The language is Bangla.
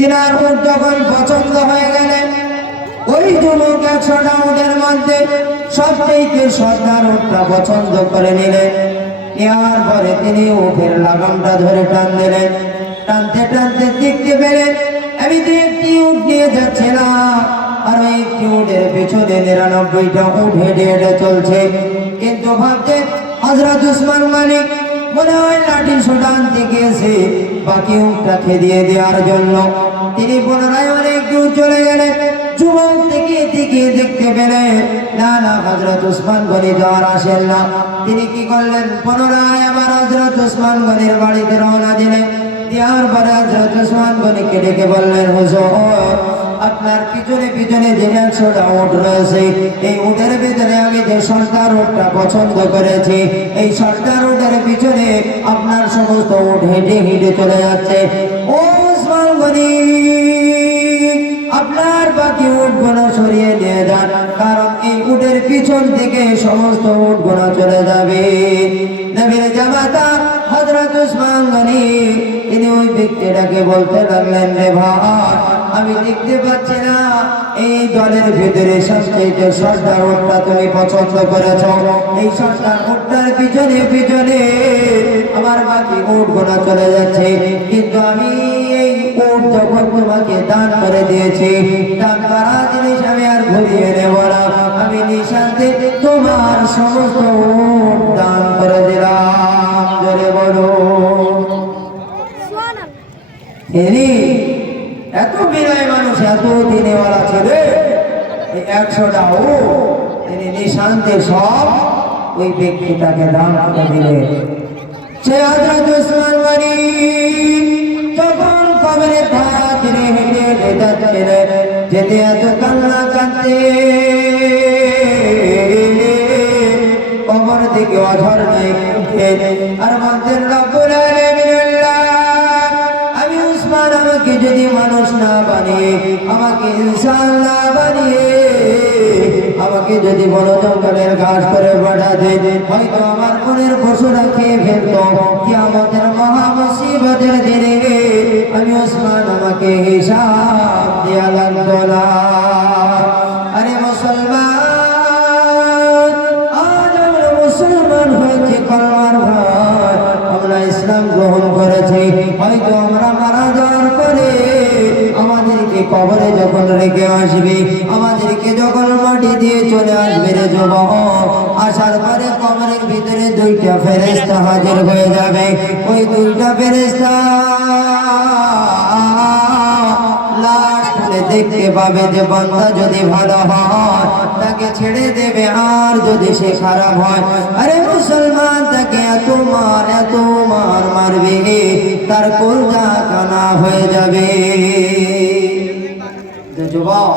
তিনার উট যখন পছন্দ হয়ে গেলেন, ওই যুবক 100টা উটের মধ্যে সবচেয়ে সর্দার উটটা পছন্দ করে নিলেন। নেওয়ার পরে তিনি উটের লাগামটা ধরে টান দিলেন। টানতে টানতে দেখতে পেলেন আমি তো একটি উট নিয়ে যাচ্ছিলাম, আর ওই একটি উটের পেছনে 99টা উট হেঁটে হেঁটে চলছে। কিন্তু ভাবছে হযরত উসমান গনি মনে হয় লাঠি সোটা আনতে গিয়েছে বাকি উটটা খেদিয়ে দেওয়ার জন্য। তিনি পুনরায় অনেক দূর চলে গেলেন। যুবক থেকে দেখতে পেলেন না না, হযরত উসমান গনি তো আর আসেন না। তিনি কি করলেন, পুনরায় আবার হযরত উসমান গনির বাড়িতে রওনা দিলেন। দেওয়ার পরে হযরত উসমান গনিকে ডেকে বললেন, হুজুর আপনার পিছনে পিছনে যে 100টা উট রয়েছে, এই উটের ভিতরে আমি যে সর্দার উটটা পছন্দ করেছি, এই সর্দার উটের পিছনে আপনার সমস্ত উট হেঁটে হেঁটে চলে যাচ্ছে। ও উসমান গনি, আপনার বাকি উটগুলো সরিয়ে নিয়ে যান, কারণ এই উটের পিছন থেকে সমস্ত উটগুলো চলে যাবে। নবীর জামাতা হযরত উসমান গনি তিনি ওই ব্যক্তিটাকে বলতে লাগলেন, রে ভাই আমি দেখতে পাচ্ছি না এই দলের ভিতরে সবচেয়ে সর্দার উটটা তুমি পছন্দ করেছ, এই সর্দার উটটার পিছনে পিছনে আমার বাকি উটগুলো চলে যাচ্ছে। কিন্তু আমি এই উট যখন তোমাকে দান করে দিয়েছি, দান করা জিনিস আমি আর ঘুরিয়ে নেব না, আমি নিঃশান্তে তোমার সমস্ত উট দান করে দিলাম। জোরে বলো। তিনি এত বিনয় মানুষ, এত দিনেওয়ালা ছেলে, এই 100টা উট তিনি নিঃশান্তে সব ওই ব্যক্তিটাকে দান করে দিলেন। সে হযরত উসমান গনি যখন কবরে ধীরে হেঁটে হেঁটে যাচ্ছিলেন, যেতে এত কান্না কাঁদতে কবর থেকে অঝর নেই আর বলতেন, রব্বুল আলামিন আমি উসমান আমাকে যদি মানুষ না বানিয়ে, আমাকে ইনসান না বানিয়ে, আমাকে যদি বড় জঙ্গলের ঘাস করে পাঠাতে, হয়তো আমার মনের পশুরা খেয়ে ফেলত। কিয়ামতের মহা মুসিবতের দিনে আমি উসমান আমাকে হিসাব দেয়া লাগতো না। আরে মুসলমান, আজ আমরা মুসলমান হয়েছি কলমার ভাই, আমরা ইসলাম গ্রহণ করেছি, হয়তো আমরা মারা যাওয়ার পরে আমাদেরকে কবরে যখন রেখে আসবে, আমাদেরকে যখন মাটি দিয়ে চলে আসবে রে যুবক, আসার পরে কবরের ভিতরে 2টা ফেরেশতা হাজির হয়ে যাবে। ওই 2টা ফেরেশতা লাশ খুলে দেখতে পাবে যে বান্দা যদি ভালো হয় তাকে ছেড়ে দেবে, আর যদি সে খারাপ হয়, আরে মুসলমান তাকে এত মার মারবে তার কলজা কানা হয়ে যাবে। যুবক